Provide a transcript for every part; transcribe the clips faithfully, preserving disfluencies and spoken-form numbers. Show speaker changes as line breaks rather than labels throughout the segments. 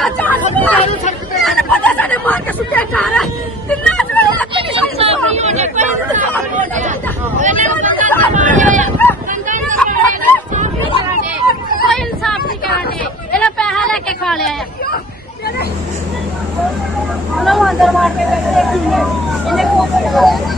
ਬੱਚਾ ਚਾਹ ਇਹਨੇ ਪਤਾ ਸਾਡੇ ਮਾਰ ਕੇ ਸੁੱਟਿਆ ਘਰ ਤਿੰਨਾਂ ਚ ਵੇਲੇ ਲੱਗ ਨਹੀਂ ਸਾਡੀ ਸਾਫ ਨਹੀਂ ਹੋਣੇ ਕੋਈ ਇਨਸਾਫ ਨਹੀਂ ਹੋਣੇ ਇਹਨਾਂ ਨੂੰ ਬੰਦਾ ਮਾਰਿਆ ਬੰਦਾ ਨਾ ਮਾਰਿਆ ਕੋਈ ਇਨਸਾਫ ਨਹੀਂ ਕਰਾਂਗੇ ਇਹਨਾਂ ਪੈਸਾ ਲੈ ਕੇ ਖਾ ਲਿਆ ਉਹਨਾਂ ਨੂੰ ਅੰਦਰ ਮਾਰ ਕੇ ਬੈਠੇ ਇਹਨੇ ਕੋਲ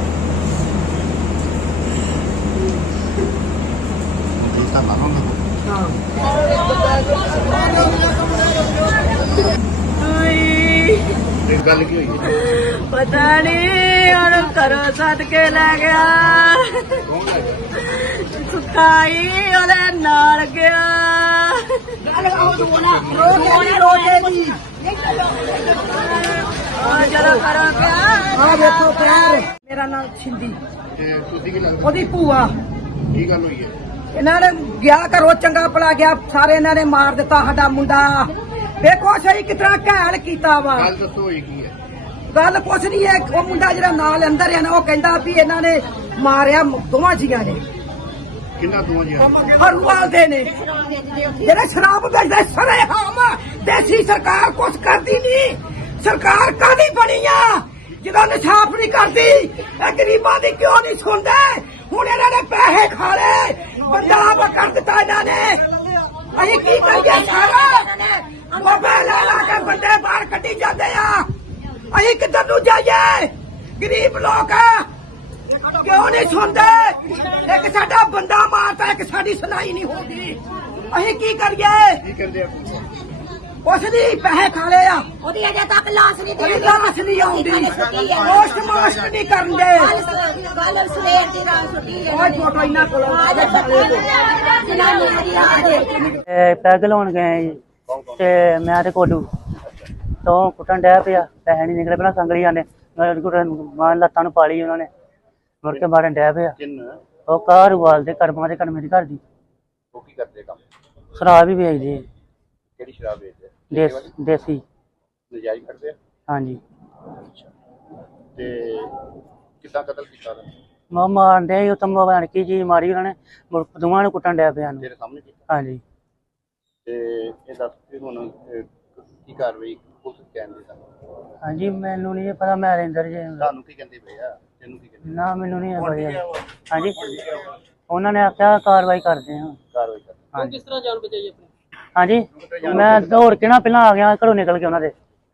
ਗੱਲ ਕੀ ਹੋਈ
ਪਤਾ ਨਹੀਂ ਉਹਨੂੰ ਘਰੋਂ ਸੱਦ ਕੇ ਲੈ ਗਿਆ ਸੁੱਕਾਈ ਉਹਦੇ ਨਾਲ ਗਿਆ ਜਦੋਂ ਘਰੋਂ ਗਿਆ
ਆ ਵੇਖੋ ਪੈਰ ਮੇਰਾ ਨਾਮ ਛਿੰਦੀ
ਤੁਸੀਂ ਕੀ ਲੱਗਦਾ
ਉਹਦੀ ਭੂਆ
ਕੀ ਗੱਲ ਹੋਈ ਹੈ
ਇਹਨਾਂ ਨੇ ਗਿਆ ਘਰੋਂ ਚੰਗਾ ਭਲਾ ਗਿਆ ਸਾਰੇ ਇਹਨਾਂ ਨੇ ਮਾਰ ਦਿੱਤਾ ਸਾਡਾ ਮੁੰਡਾ ਵੇਖੋ ਸਹੀ ਕਿਤਨਾ ਘੈਲ ਕੀਤਾ ਵਾ
ਗੱਲ ਦੱਸੋ ਹੋਈ ਕੀ ਹੈ
ਗੱਲ ਕੁਛ ਨਹੀਂ ਹੈ ਉਹ ਮੁੰਡਾ ਜਿਹੜਾ ਨਾਲ ਅੰਦਰ ਹੈ ਨਾ ਉਹ ਕਹਿੰਦਾ ਵੀ ਇਹਨਾਂ ਨੇ ਮਾਰਿਆ ਦੋਵਾਂ ਜੀਆਂ ਨੇ
ਕਿੰਨਾ ਦੋਵਾਂ ਜੀ
ਹਰੂਵਾਲ ਦੇ ਨੇ ਜਿਹੜੇ ਸ਼ਰਾਬ ਵੇਚਦੇ ਸਰੇ ਹਾਮ ਦੇਸੀ ਸਰਕਾਰ ਕੁਛ ਕਰਦੀ ਨਹੀਂ ਸਰਕਾਰ ਕਾਹਦੀ ਬਣੀ ਆ ਜਦੋਂ ਇਨਸਾਫ ਨਹੀਂ ਕਰਦੀ ਇਹ ਗਰੀਬਾਂ ਦੀ ਕਿਉਂ ਨਹੀਂ ਸੁਣਦੇ ਹੁਣ ਇਹਨਾਂ ਨੇ ਪੈਸੇ ਖਾ ਲਏ ਪੰਜਾਬ ਕਰ ਦਿੱਤਾ ਇਹਨਾਂ ਨੇ ਅਸੀਂ ਕੀ ਕਰੀਏ ਸਾਰਾ ਮੋਬਾਈਲ ਲਾ ਲਾ ਕੇ ਬੰਦੇ ਬਾਹਰ ਕੱਢੀ ਜਾਂਦੇ ਆ ਅਸੀਂ ਕਿੱਧਰ ਨੂੰ ਜਾਈਏ ਗਰੀਬ ਲੋਕ ਕਿਉਂ ਨਹੀਂ ਸੁਣਦੇ ਇੱਕ ਸਾਡਾ ਬੰਦਾ ਮਾਰਤਾ ਇੱਕ ਸਾਡੀ ਸੁਣਾਈ ਨਹੀਂ ਹੁੰਦੀ ਅਸੀਂ ਕੀ ਕਰੀਏ
ਕੀ ਕਹਿੰਦੇ ਆ
ਕੁਛ ਨਹੀਂ ਪੈਸੇ ਖਾ ਲਏ ਆ
ਉਹਦੀ ਅਜੇ ਤੱਕ ਲਾਸ਼ ਨਹੀਂ
ਉਹਦੀ ਲਾਸ਼ ਨਹੀਂ ਆਉਂਦੀ ਪੋਸਟ ਮਾਸਟਰ ਨਹੀਂ ਕਰਨ ਦੇ
ਗੱਲ ਸਵੇਰ ਦੀ ਰਾਤ ਸੁੱਟੀ ਹੈ
ਉਹ ਫੋਟੋ ਇਹਨਾਂ ਕੋਲ
ਪੈਗ ਲਾਉਣ ਗਏ ਜੀ ਤੇ ਮੈਂ ਤੇ ਕੋਡੂ ਤੋਂ ਕੁੱਟਣ ਡਿਆ ਪਿਆ ਪੈਸੇ ਨਹੀਂ ਨਿਕਲੇ ਪਹਿਲਾਂ ਸੰਗਲੀਆਂ ਨੇ ਮਾਂ ਲੱਤਾਂ ਨੂੰ ਪਾਲੀ ਉਹਨਾਂ ਨੇ ਮੁੜ ਕੇ ਮਾਰਨ ਡਿਆ ਪਿਆ ਉਹ ਕਾਰ ਉਬਾਲਦੇ ਕਰਮਾਂ ਦੇ ਘਰ ਮੇਰੀ ਘਰ ਦੀ
ਉਹ ਕੀ ਕਰਦੇ ਕੰਮ
ਸ਼ਰਾਬ ਹੀ ਵੇਚਦੇ
ਕਿਹੜੀ ਸ਼ਰਾਬ ਵੇਚਦੇ
ਦੇਸ ਦੇਸੀ
ਨਜਾਇਜ਼ ਕਰਦੇ
ਹਾਂਜੀ
ਤੇ ਕਿੱਦਾਂ ਕਤਲ ਕੀਤਾ
ਮੈਂ ਮਾਰਨ ਡਿਆ ਸੀ ਉਹ ਤੰਬਾ ਬਣ ਕੇ ਜੀ ਮਾਰੀ ਉਹਨਾਂ ਨੇ ਮੁੜ ਦੋਵਾਂ ਨੂੰ ਕੁੱਟਣ ਡਿਆ ਪਿਆ ਨੂੰ
ਤੇਰੇ ਸਾਹਮਣੇ ਕੀਤਾ
ਹਾਂਜੀ
ਤੇ ਇਹ ਦੱਸ ਕਿ ਹੁਣ ਕੀ ਕਾਰਵਾਈ ਪੁਲਿਸ ਕਹਿੰਦੀ ਸਾਨੂੰ
ਹਾਂਜੀ ਮੈਨੂੰ ਨਹੀਂ ਪਤਾ ਮੈਂ ਰਿੰਦਰ ਜੀ
ਤੁਹਾਨੂੰ ਕੀ ਕਹਿੰਦੇ ਪਏ ਆ ਤੈਨੂੰ ਕੀ ਕਹਿੰਦੇ
ਨਾ ਮੈਨੂੰ ਨਹੀਂ ਪਤਾ ਹਾਂਜੀ ਉਹਨਾਂ ਨੇ ਆਖਿਆ ਕਾਰਵਾਈ ਕਰਦੇ ਹਾਂ
ਕਾਰਵਾਈ ਕਰ
ਹਾਂਜੀ ਕਿਸ ਤਰ੍ਹਾਂ ਜਾਨ ਬਚਾਈ ਆਪਣੀ ਹਾਂਜੀ ਮੈਂ ਦੌੜ ਕੇ ਨਾ ਪਹਿਲਾਂ ਆ ਗਿਆ ਘਰੋਂ ਨਿਕਲ ਕੇ ਉਹਨਾਂ ਦੇ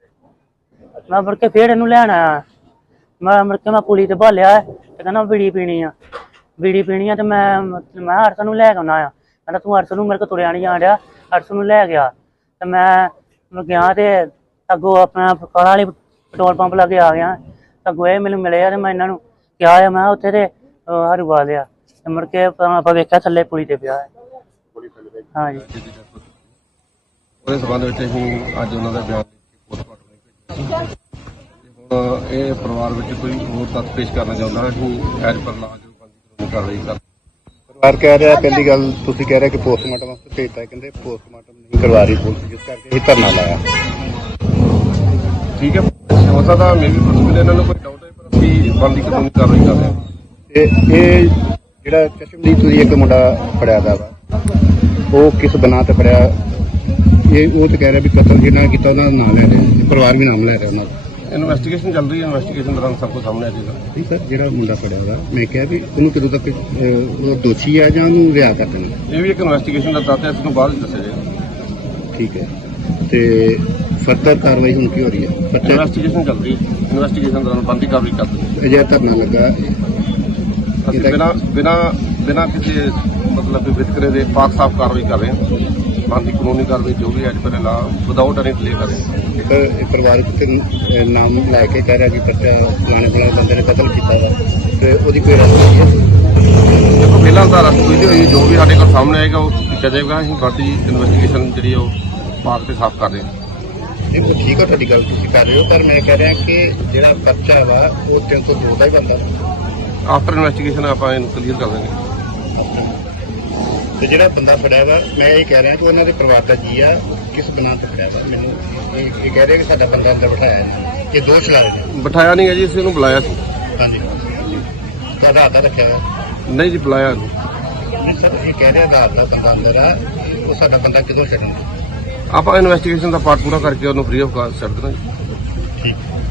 ਮੈਂ ਮੁੜ ਕੇ ਫੇਰ ਇਹਨੂੰ ਲੈਣ ਆਇਆ ਮੈਂ ਮੁੜ ਕੇ ਮੈਂ ਪੁਲੀ ਤੇ ਭਾਲਿਆ ਤੇ ਕਹਿੰਦਾ ਬੀੜੀ ਪੀਣੀ ਆ ਬੀੜੀ ਪੀਣੀ ਆ ਤੇ ਮੈਂ ਮੈਂ ਅਰਸ ਨੂੰ ਲੈ ਕੇ ਆਉਣਾ ਆ ਕਹਿੰਦਾ ਤੂੰ ਅਰਸ ਨੂੰ ਮੇਰੇ ਕੋਲ ਤੁਰਿਆ ਨਹੀਂ ਜਾਣ ਡਿਆ ਅਰਸ ਨੂੰ ਲੈ ਗਿਆ ਤੇ ਮੈਂ ਗਿਆ ਤੇ ਅੱਗੋਂ ਆਪਣਾ ਕਾਲਾ ਵਾਲੀ ਪੈਟਰੋਲ ਪੰਪ ਲਾ ਕੇ ਆ ਗਿਆ ਅੱਗੋਂ ਇਹ ਮੈਨੂੰ ਮਿਲੇ ਆ ਤੇ ਮੈਂ ਇਹਨਾਂ ਨੂੰ ਕਿਹਾ ਆ ਮੈਂ ਉੱਥੇ ਤੇ ਹਰੂਵਾ ਲਿਆ ਤੇ ਮੁੜ ਕੇ ਆਪਾਂ ਵੇਖਿਆ ਥੱਲੇ ਪੁਲੀ ਤੇ ਪਿਆ ਹਾਂਜੀ
ਉਹਦੇ ਸੰਬੰਧ ਵਿੱਚ ਅਸੀਂ ਅੱਜ ਉਹਨਾਂ ਦਾ ਬਿਆਨ ਪੋਸਟਮਾਰਟਮ ਲਈ ਭੇਜਿਆ ਤੇ ਹੁਣ ਇਹ ਪਰਿਵਾਰ ਵਿੱਚ ਕੋਈ ਹੋਰ ਤੱਥ ਪੇਸ਼ ਕਰਨਾ ਚਾਹੁੰਦਾ ਹੈ ਕਿ ਐਜ ਪਰ ਲਾ ਜੋ ਕਾਨੂੰਨੀ ਕਾਰਵਾਈ ਕਰ
ਪਰਿਵਾਰ ਕਹਿ ਰਿਹਾ ਪਹਿਲੀ ਗੱਲ ਤੁਸੀਂ ਕਹਿ ਰਹੇ ਕਿ ਪੋਸਟਮਾਰਟਮ ਵਾਸਤੇ ਭੇਜਤਾ ਕਹਿੰਦੇ ਪੋਸਟਮਾਰਟਮ ਨਹੀਂ ਕਰਵਾ ਰਹੀ ਪੁਲਿਸ ਜਿਸ ਕਰਕੇ ਇਹ ਧਰਨਾ ਲਾਇਆ
ਠੀਕ ਹੈ ਹੋ ਸਕਦਾ ਮੇਰੀ ਪੁਲਿਸ ਇਹਨਾਂ ਨੂੰ ਕੋਈ ਡਾਊਟ ਹੈ ਪਰ ਅਸੀਂ ਬਣਦੀ ਕਾਨੂੰਨੀ ਕਾਰਵਾਈ ਕਰ ਰਹੇ ਹਾਂ
ਤੇ ਇਹ ਜਿਹੜਾ ਚਸ਼ਮਦੀਦ ਤੁਸੀਂ ਇੱਕ ਮੁੰਡਾ ਫੜਿਆ ਦਾ ਵਾ ਉਹ ਕਿਸ ਬਣਾ ਤੇ ਫੜਿਆ ਇਹ ਉਹ ਤਾਂ ਕਹਿ ਰਿਹਾ ਵੀ ਕਤਲ ਜਿਹਨਾਂ ਕੀਤਾ ਉਹਨਾਂ ਦਾ ਨਾਮ ਲੈ ਰਿਹਾ ਪਰਿਵਾਰ ਵੀ ਨਾਮ ਲੈ ਰਿਹਾ ਉਹਨਾਂ ਦਾ
ਇਨਵੈਸਟੀਗੇਸ਼ਨ ਚੱਲ ਰਹੀ ਹੈ ਇਨਵੈਸਟੀਗੇਸ਼ਨ ਦੌਰਾਨ ਸਭ ਕੁਝ ਸਾਹਮਣੇ ਆ ਜਾਏਗਾ
ਨਹੀਂ ਸਰ ਜਿਹੜਾ ਮੁੰਡਾ ਫੜਿਆ ਵਾ ਮੈਂ ਕਿਹਾ ਵੀ ਉਹਨੂੰ ਕਦੋਂ ਤੱਕ ਉਹ ਦੋਸ਼ੀ ਆ ਜਾਂ ਉਹਨੂੰ ਰਿਆ ਕਰ ਦੇਣਾ
ਇਹ ਵੀ ਇੱਕ ਇਨਵੈਸਟੀਗੇਸ਼ਨ ਦਾ ਤੱਤ ਹੈ ਇਸ ਤੋਂ ਬਾਅਦ ਹੀ ਦੱਸਿਆ ਜਾਏਗਾ
ਠੀਕ ਹੈ ਤੇ ਫਰਦਰ ਕਾਰਵਾਈ ਹੁਣ ਕੀ ਹੋ ਰਹੀ ਹੈ ਬੱਚਾ
ਇਨਵੈਸਟੀਗੇਸ਼ਨ ਚੱਲ ਰਹੀ ਹੈ ਇਨਵੈਸਟੀਗੇਸ਼ਨ ਦੌਰਾਨ ਬਣਦੀ ਕਾਰਵਾਈ ਕਰ ਦਿੰਦੇ
ਅਜਿਹਾ ਧਰਨਾ ਲੱਗਾ
ਅਸੀਂ ਬਿਨਾਂ ਬਿਨਾਂ ਬਿਨਾਂ ਕਿਸੇ ਮਤਲਬ ਵਿਤਕਰੇ ਦੇ ਪਾਕ ਸਾਫ ਕਾਰਵਾਈ ਕਰ ਰਹੇ ਹਾਂ ਬਣਦੀ ਕਾਨੂੰਨੀ ਕਾਰਵਾਈ ਜੋ ਵੀ ਅੱਜ ਪਰ ਲਾ ਵਿਦਆਊਟ ਐਨੀ ਡਿਲੇ ਕਰ ਰਹੇ ਹਾਂ
ਇੱਕ ਪਰਿਵਾਰਕ ਤੇ ਨਾਮ ਲੈ ਕੇ ਕਹਿ ਰਿਹਾ ਕਿ ਬੱਚਾ ਪੁਰਾਣੇ ਪੁਰਾਣੇ ਬੰਦੇ ਨੇ ਕਤਲ ਕੀਤਾ ਵਾ ਤੇ ਉਹਦੀ ਕੋਈ ਰਸਮ ਨਹੀਂ ਹੈ
ਦੇਖੋ ਪਹਿਲਾਂ ਤਾਂ ਰਸਮ ਹੋਈ ਹੋਈ ਜੋ ਵੀ ਸਾਡੇ ਕੋਲ ਸਾਹਮਣੇ ਆਏਗਾ ਉਹ ਕੀਤਾ ਜਾਏਗਾ ਅਸੀਂ ਬਾਕੀ ਇਨਵੈਸਟੀਗੇਸ਼ਨ ਜਿਹੜੀ ਉਹ ਪਾਕ ਤੇ ਸਾਫ ਕਰ ਰਹੇ ਹਾਂ
ਇਹ ਤਾਂ ਠੀਕ ਹੈ ਤੁਹਾਡੀ ਗੱਲ ਤੁਸੀਂ ਕਰ ਰਹੇ ਹੋ ਪਰ ਮੈਂ ਕਹਿ ਰਿਹਾ ਕਿ ਜਿਹੜਾ ਬੱਚਾ ਵਾ ਉਹ ਤਿੰਨ ਤੋਂ ਦੋ ਦਾ ਹੀ ਬੰਦਾ
ਆਫਟਰ ਇਨਵੈਸਟੀਗੇਸ਼ਨ ਆਪਾਂ ਇਹਨੂੰ ਕਲੀਅਰ ਕਰ ਦਾਂਗੇ
ਤੇ ਜਿਹੜਾ ਬੰਦਾ ਫੜਿਆ ਵਾ ਮੈਂ ਇਹ ਕਹਿ ਰਿਹਾ ਕਿ ਉਹਨਾਂ ਦੇ ਪਰਿਵਾਰ ਦਾ ਜੀ ਆ ਕਿਸ ਬਣਾ ਤੇ ਫੜਿਆ ਵਾ ਮੈਨੂੰ ਇਹ ਇਹ ਕਹਿ ਰਿਹਾ ਕਿ ਸਾਡਾ ਬੰਦਾ ਅੰਦਰ ਬਿਠਾਇਆ ਹੈ ਕਿ ਦੋਸ਼ ਲਾ ਰਹੇ ਨੇ
ਬਿਠਾਇਆ ਨਹੀਂ ਹੈ ਜੀ ਅਸੀਂ ਇਹਨੂੰ ਬੁਲਾਇਆ ਸੀ
ਹਾਂਜੀ ਤੁਹਾਡਾ ਆਧਾਰ ਰੱਖਿਆ ਹੋਇਆ
ਨਹੀਂ ਜੀ ਬੁਲਾਇਆ
ਨਹੀਂ ਸਰ ਇਹ ਕਹਿ ਰਿਹਾ ਆਧਾਰ ਦਾ ਬੰਦਾ ਅੰਦਰ ਆ ਉਹ ਸਾਡਾ ਬੰਦਾ ਕਿਦੋਂ ਛੱਡਣਾ
ਆਪਾਂ ਇਨਵੈਸਟੀਗੇਸ਼ਨ ਦਾ ਪਾਰਟ ਪੂਰਾ ਕਰਕੇ ਉਹਨੂੰ ਫ੍ਰੀ ਆਫ ਕਾਸਟ ਛੱਡ ਦੇਣਾ ਜੀ।